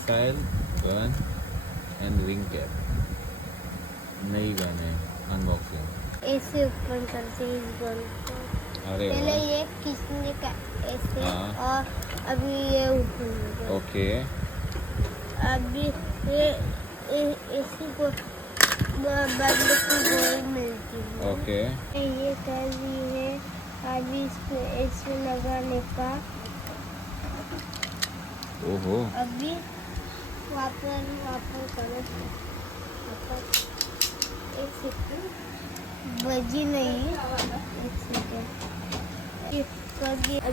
Missile gun and wing cap, नई gun है unboxing. ऐसे ओपन करते हैं इस गन को। अरे पहले वाह। ये खींचने का ऐसे हाँ। और अभी ये ओपन हो गया। ओके। अभी ये इसी को बंद की गोली मिलती है। ओके। ये कर रही है अभी इसमें लगाने का। ओहो। अभी वापर करो। एक सेकंड बजी नहीं, एक सेकंड कर दिया।